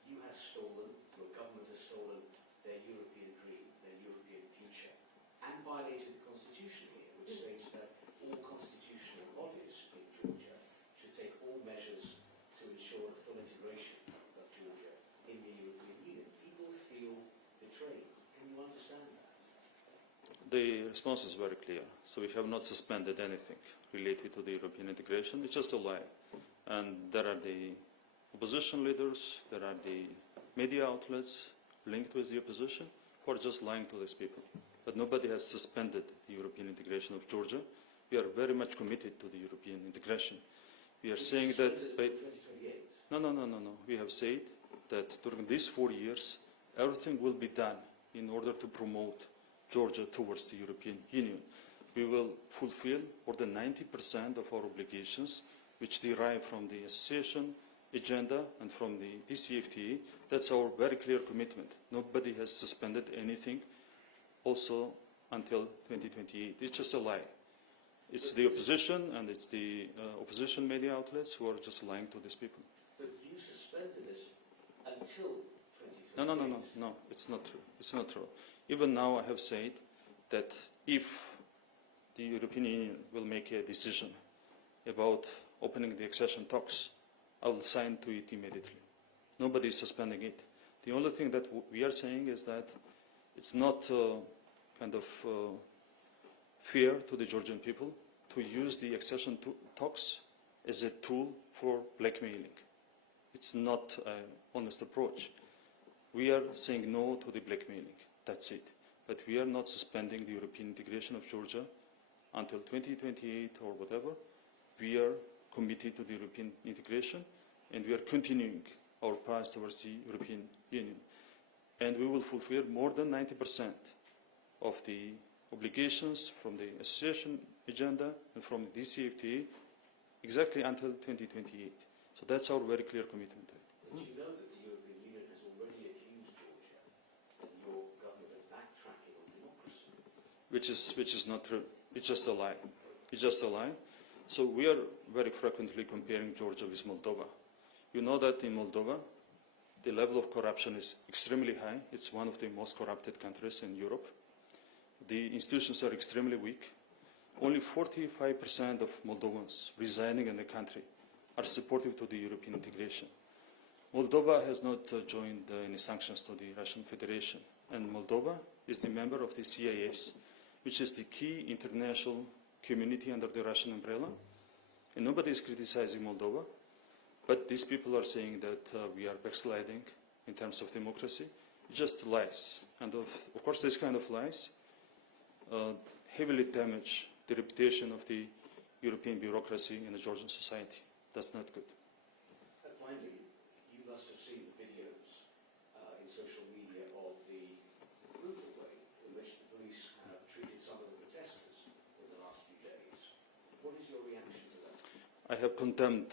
you have stolen, your government has stolen their European dream, their European future, and violated the constitution here, which states that all constitutional bodies in Georgia should take all measures to ensure the full integration of Georgia in the European Union. People feel betrayed. Can you understand that? The response is very clear. So we have not suspended anything related to the European integration. It's just a lie. And there are the opposition leaders, there are the media outlets linked with the opposition who are just lying to these people. But nobody has suspended the European integration of Georgia. We are very much committed to the European integration. We are saying that... Suspended until 2028. No. We have said that during these 4 years, everything will be done in order to promote Georgia towards the European Union. We will fulfill more than 90% of our obligations, which derive from the association agenda and from the DCFTA. That's our very clear commitment. Nobody has suspended anything also until 2028. It's just a lie. It's the opposition and it's the opposition media outlets who are just lying to these people. But you suspended this until 2028. No, it's not true. It's not true. Even now I have said that if the European Union will make a decision about opening the accession talks, I will sign to it immediately. Nobody is suspending it. The only thing that we are saying is that it's not fair to the Georgian people to use the accession talks as a tool for blackmailing. It's not an honest approach. We are saying no to the blackmailing. That's it. But we are not suspending the European integration of Georgia until 2028 or whatever. We are committed to the European integration and we are continuing our path towards the European Union. And we will fulfill more than 90% of the obligations from the association agenda and from the DCFTA exactly until 2028. So that's our very clear commitment. But you know that the European Union has already accused Georgia that your government is backtracking on democracy. Which is not true. It's just a lie. It's just a lie. So we are very frequently comparing Georgia with Moldova. You know that in Moldova, the level of corruption is extremely high. It's one of the most corrupted countries in Europe. The institutions are extremely weak. Only 45% of Moldovans residing in the country are supportive to the European integration. Moldova has not joined any sanctions to the Russian Federation. And Moldova is the member of the CIS, which is the key international community under the Russian umbrella. And nobody is criticizing Moldova. But these people are saying that we are backsliding in terms of democracy. It's just lies. And of course, this kind of lies heavily damage the reputation of the European bureaucracy in the Georgian society. That's not good. And finally, you must have seen the videos in social media of the brutal way in which the police have treated some of the protesters in the last few days. What is your reaction to that? I have condemned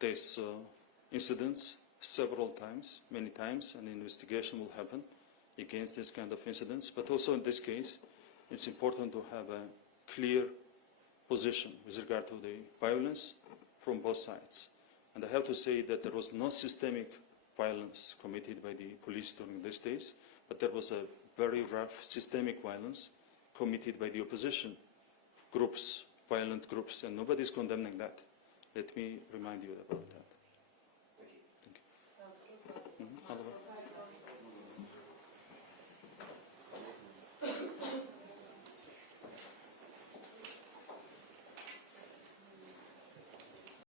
these incidents several times, many times, and an investigation will happen against this kind of incidents. But also in this case, it's important to have a clear position with regard to the violence from both sides. And I have to say that there was no systemic violence committed by the police during these days, but there was a very rough systemic violence committed by the opposition groups, violent groups, and nobody is condemning that. Let me remind you about that. Thank you. Thank you. Oliver.